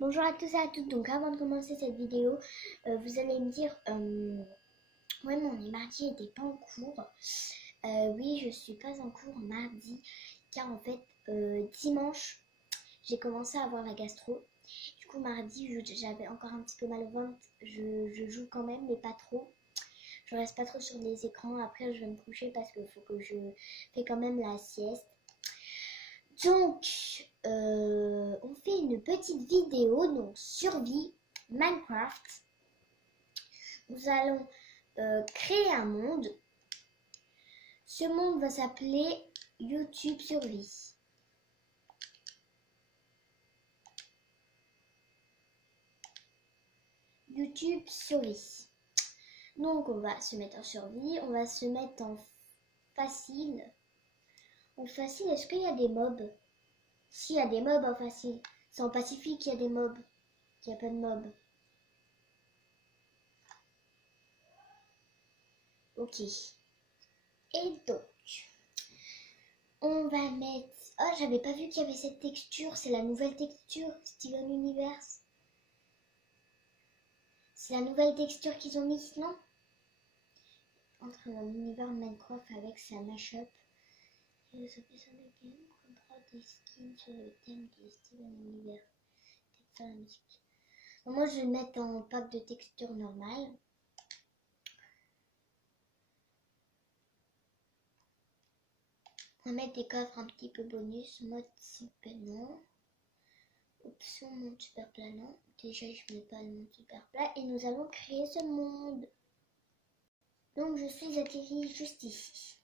Bonjour à tous et à toutes. Donc avant de commencer cette vidéo, vous allez me dire ouais, mon mardi était pas en cours. Oui, je suis pas en cours mardi car en fait dimanche j'ai commencé à avoir la gastro. Du coup mardi j'avais encore un petit peu mal au ventre. Je joue quand même mais pas trop. Je reste pas trop sur les écrans. Après je vais me coucher parce qu'il faut que je fais quand même la sieste. Donc, on fait une petite vidéo, donc survie Minecraft. Nous allons créer un monde. Ce monde va s'appeler YouTube Survie. YouTube Survie. Donc, on va se mettre en survie. On va se mettre en facile. En facile, est-ce qu'il y a des mobs? Si, il y a des mobs en facile. C'est en pacifique qu'il y a des mobs. Il n'y a pas de mobs. Ok. Et donc, on va mettre... Oh, j'avais pas vu qu'il y avait cette texture. C'est la nouvelle texture, Steven Universe. C'est la nouvelle texture qu'ils ont mise, non? Entre dans l'univers Minecraft avec sa mashup. Et ça fait ça le game. Comprend des skins sur le thème de Steven Universe. Texture la musique. Donc, moi, je vais le mettre en pack de texture normale. On va mettre des coffres un petit peu bonus. Mode super non. Option monde super plat, non. Déjà, je mets pas le monde super plat. Et nous allons créer ce monde. Donc, je suis atterri juste ici.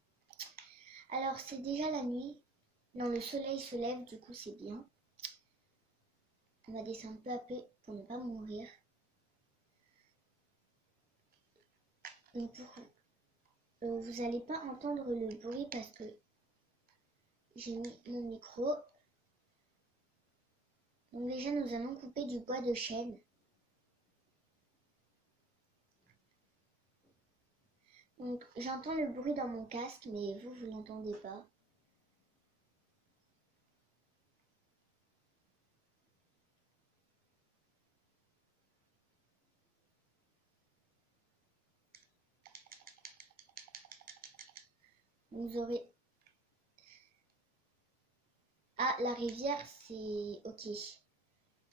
Alors, c'est déjà la nuit. Non, le soleil se lève, du coup, c'est bien. On va descendre peu à peu pour ne pas mourir. Donc, vous n'allez pas entendre le bruit parce que j'ai mis mon micro. Donc, déjà, nous allons couper du bois de chêne. Donc, j'entends le bruit dans mon casque, mais vous l'entendez pas. Vous aurez... Ah, la rivière, c'est... Ok.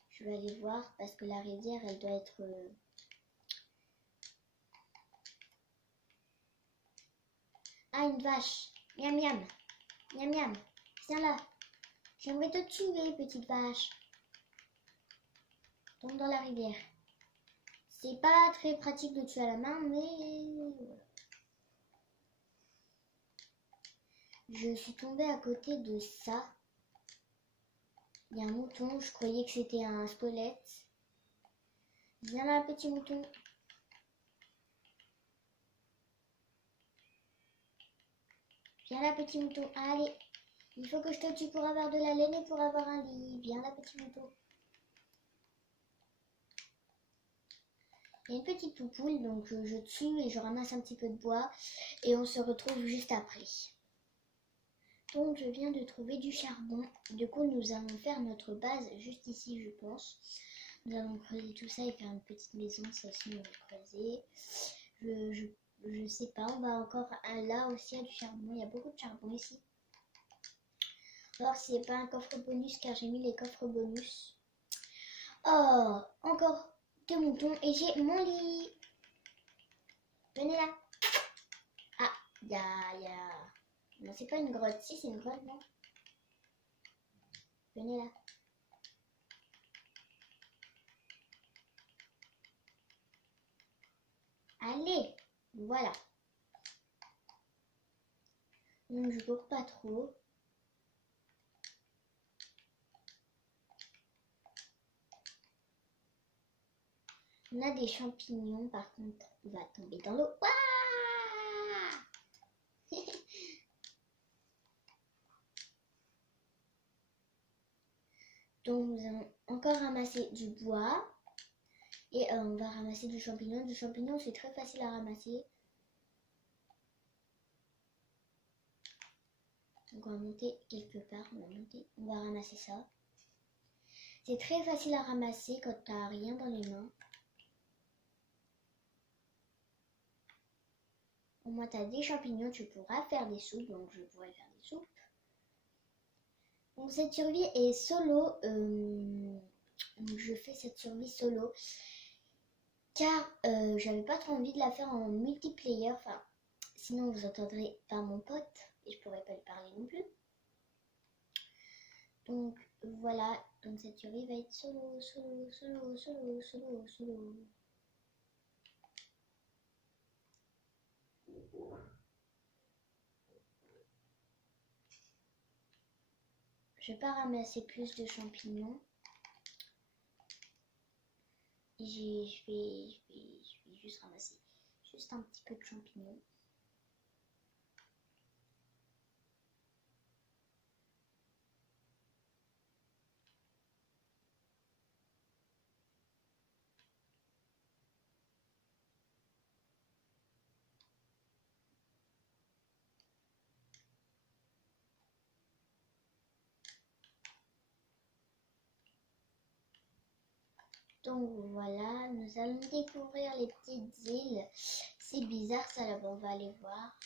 Je vais aller voir parce que la rivière, elle doit être... Ah, une vache. Miam, miam. Miam, miam. Viens là. J'aimerais te tuer, petite vache. Tombe dans la rivière. C'est pas très pratique de tuer à la main, mais... Je suis tombée à côté de ça. Il y a un mouton. Je croyais que c'était un squelette. Viens là, petit mouton. Viens là, petit mouton. Allez. Il faut que je te tue pour avoir de la laine et pour avoir un lit. Viens là, petit mouton. Il y a une petite poupoule, donc je tue et je ramasse un petit peu de bois. Et on se retrouve juste après. Donc je viens de trouver du charbon. Du coup, nous allons faire notre base juste ici, je pense. Nous allons creuser tout ça et faire une petite maison. Ça aussi, on va creuser. Je sais pas. On va encore... Là aussi, il y a du charbon. Il y a beaucoup de charbon ici. Alors, s'il n'y a pas un coffre bonus, car j'ai mis les coffres bonus. Oh, encore 2 moutons et j'ai mon lit. Venez là. Ah, il y a... Non, c'est pas une grotte. Si, c'est une grotte, non? Venez là. Allez, voilà. Donc, je cours pas trop. On a des champignons, par contre, on va tomber dans l'eau. Donc, nous allons encore ramasser du bois. Et on va ramasser du champignon. Du champignon, c'est très facile à ramasser. Donc, on va monter quelque part. On va ramasser ça. C'est très facile à ramasser quand t'as rien dans les mains. Au moins t'as des champignons, tu pourras faire des soupes, donc je pourrais faire des soupes. Donc cette survie est solo. Donc je fais cette survie solo. Car j'avais pas trop envie de la faire en multiplayer. Enfin, sinon vous entendrez pas mon pote. Et je pourrais pas lui parler non plus. Donc voilà. Donc cette survie va être solo, solo, solo, solo, solo, solo. Je vais pas ramasser plus de champignons. Je vais juste ramasser juste un petit peu de champignons. Donc voilà, nous allons découvrir les petites îles. C'est bizarre ça là-bas, on va aller voir.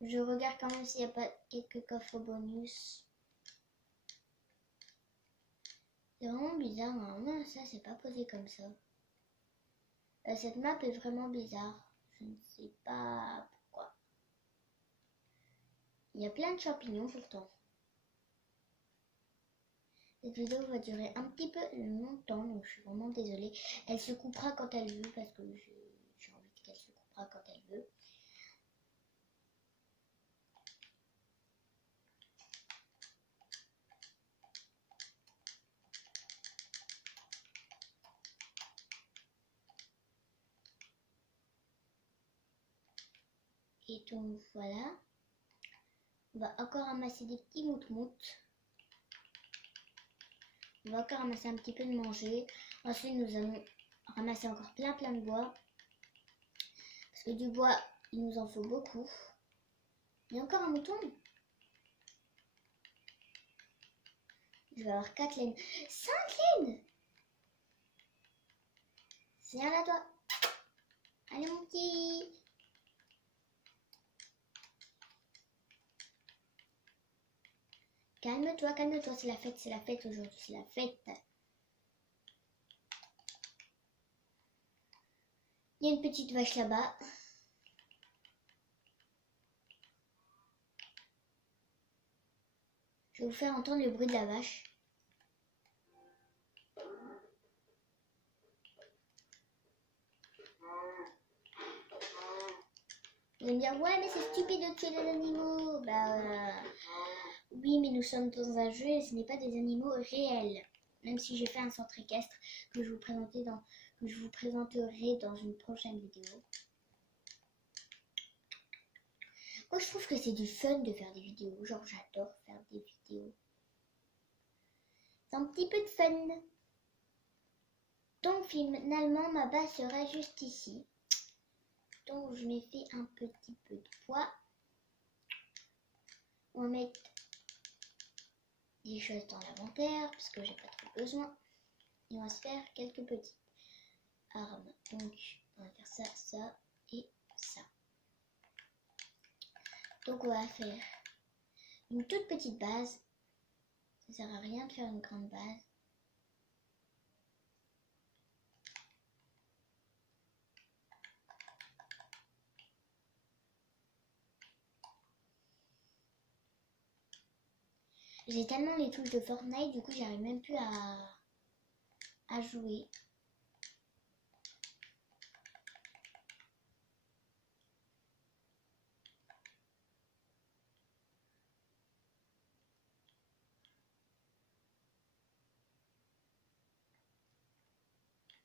Je regarde quand même s'il n'y a pas quelques coffres bonus. C'est vraiment bizarre, normalement ça c'est pas posé comme ça. Cette map est vraiment bizarre, je ne sais pas pourquoi. Il y a plein de champignons pourtant. Cette vidéo va durer un petit peu longtemps, donc je suis vraiment désolée. Elle se coupera quand elle veut, parce que j'ai envie qu'elle se coupera quand elle veut. Et donc voilà. On va encore ramasser des petits moutmoutes. On va encore ramasser un petit peu de manger. Ensuite, nous allons ramasser encore plein de bois. Parce que du bois, il nous en faut beaucoup. Il y a encore un mouton. Je vais avoir 4 laines. 5 laines. Viens là, toi. Allez, mon petit. Calme-toi, calme-toi. C'est la fête aujourd'hui. C'est la fête. Il y a une petite vache là-bas. Je vais vous faire entendre le bruit de la vache. Vous allez me dire, ouais, mais c'est stupide de tuer des animaux. Bah, oui, mais nous sommes dans un jeu et ce n'est pas des animaux réels. Même si j'ai fait un centre équestre que je vous présenterai dans une prochaine vidéo. Moi, je trouve que c'est du fun de faire des vidéos. Genre, j'adore faire des vidéos. C'est un petit peu de fun. Donc, finalement, ma base sera juste ici. Donc, je m'ai fait un petit peu de poids. On va mettre des choses dans l'inventaire parce que j'ai pas trop besoin. Et on va se faire quelques petites armes. Donc, on va faire ça, ça et ça. Donc, on va faire une toute petite base. Ça sert à rien de faire une grande base. J'ai tellement les touches de Fortnite, du coup, j'arrive même plus à jouer.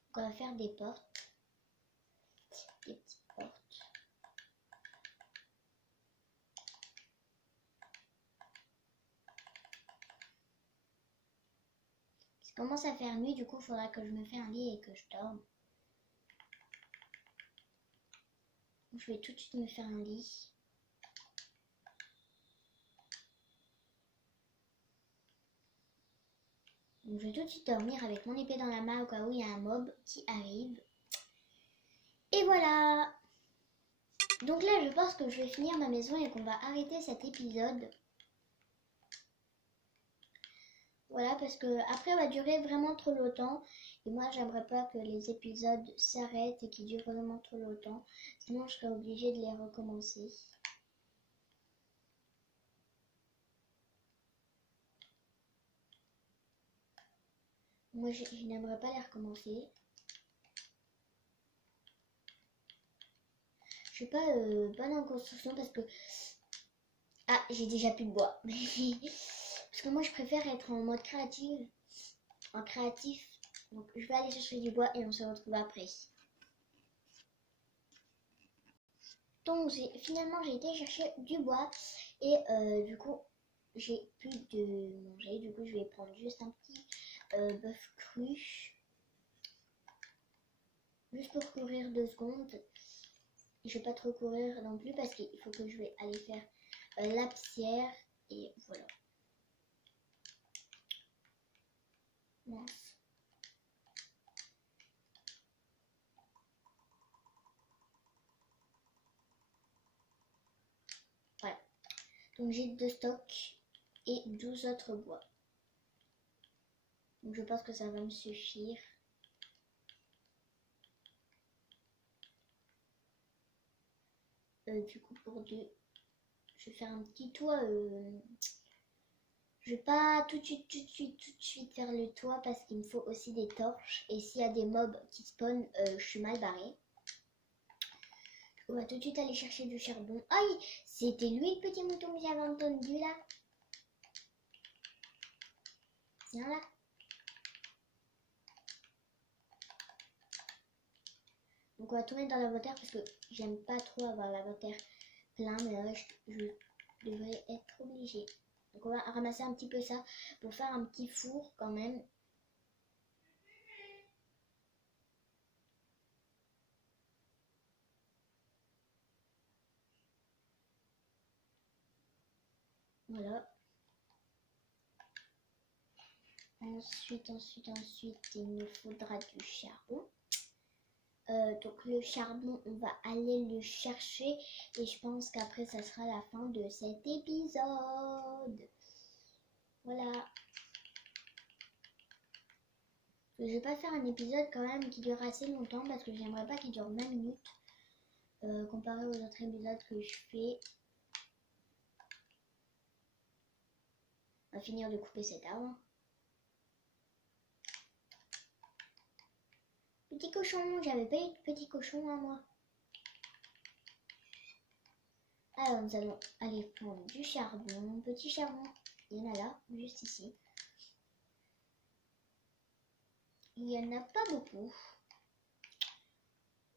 Donc, on va faire des portes. Des petites portes. Ça commence à faire nuit, du coup, il faudra que je me fasse un lit et que je dorme. Donc, je vais tout de suite me faire un lit. Donc je vais tout de suite dormir avec mon épée dans la main au cas où il y a un mob qui arrive. Et voilà. Donc là je pense que je vais finir ma maison et qu'on va arrêter cet épisode. Voilà, parce que après va durer vraiment trop longtemps. Et moi j'aimerais pas que les épisodes s'arrêtent et qu'ils durent vraiment trop longtemps. Sinon je serais obligée de les recommencer. Moi je n'aimerais pas les recommencer. Je suis pas bonne en construction parce que... Ah, j'ai déjà plus de bois. Parce que moi je préfère être en mode créatif. En créatif. Donc je vais aller chercher du bois et on se retrouve après. Donc finalement j'ai été chercher du bois. Et du coup j'ai plus de manger. Du coup je vais prendre juste un petit bœuf cru. Juste pour courir 2 secondes. Je vais pas trop courir non plus parce qu'il faut que je vais aller faire la pierre. Et voilà. Mince. Voilà. Donc j'ai 2 stocks et 12 autres bois. Donc je pense que ça va me suffire. Du coup pour 2, je vais faire un petit toit. Je vais pas tout de suite faire le toit parce qu'il me faut aussi des torches. Et s'il y a des mobs qui spawnent, je suis mal barrée. On va tout de suite aller chercher du charbon. Aïe, c'était lui le petit mouton que j'avais entendu là. Viens là. Donc on va tourner dans l'inventaire parce que j'aime pas trop avoir l'inventaire plein. Mais là je devrais être obligée. Donc on va ramasser un petit peu ça pour faire un petit four quand même. Voilà. Ensuite, il nous faudra du charbon. Donc le charbon, on va aller le chercher. Et je pense qu'après, ça sera la fin de cet épisode. Voilà. Je vais pas faire un épisode quand même qui dure assez longtemps parce que j'aimerais pas qu'il dure 20 minutes. Comparé aux autres épisodes que je fais. On va finir de couper cet arbre. Petit cochon, j'avais pas eu de petit cochon à moi. Alors nous allons aller prendre du charbon, petit charbon. Il y en a là, juste ici. Il n'y en a pas beaucoup.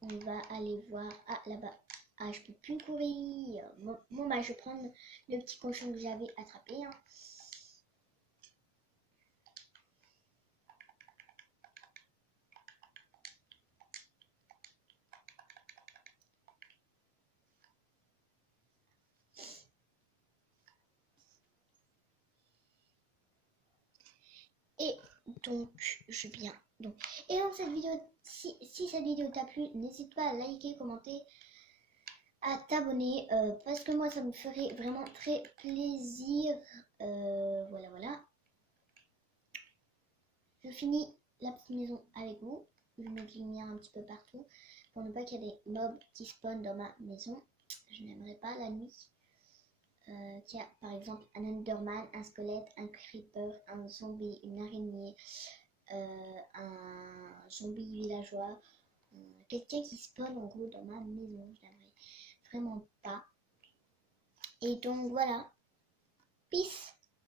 On va aller voir. Ah, là-bas. Ah, je peux plus courir. Bon, bah, je vais prendre le petit cochon que j'avais attrapé. Hein. Et donc, je viens. Donc, et dans cette vidéo, si cette vidéo t'a plu, n'hésite pas à liker, commenter, à t'abonner. Parce que moi, ça me ferait vraiment très plaisir. Voilà. Je finis la petite maison avec vous. Je mets des lumières un petit peu partout. Pour ne pas qu'il y ait des mobs qui spawnent dans ma maison. Je n'aimerais pas la nuit. Qu'il y a par exemple un Enderman, un squelette, un creeper, un zombie, une araignée, un zombie villageois, quelqu'un qui spawn en gros dans ma maison. Je n'aimerais vraiment pas. Et donc voilà. Peace.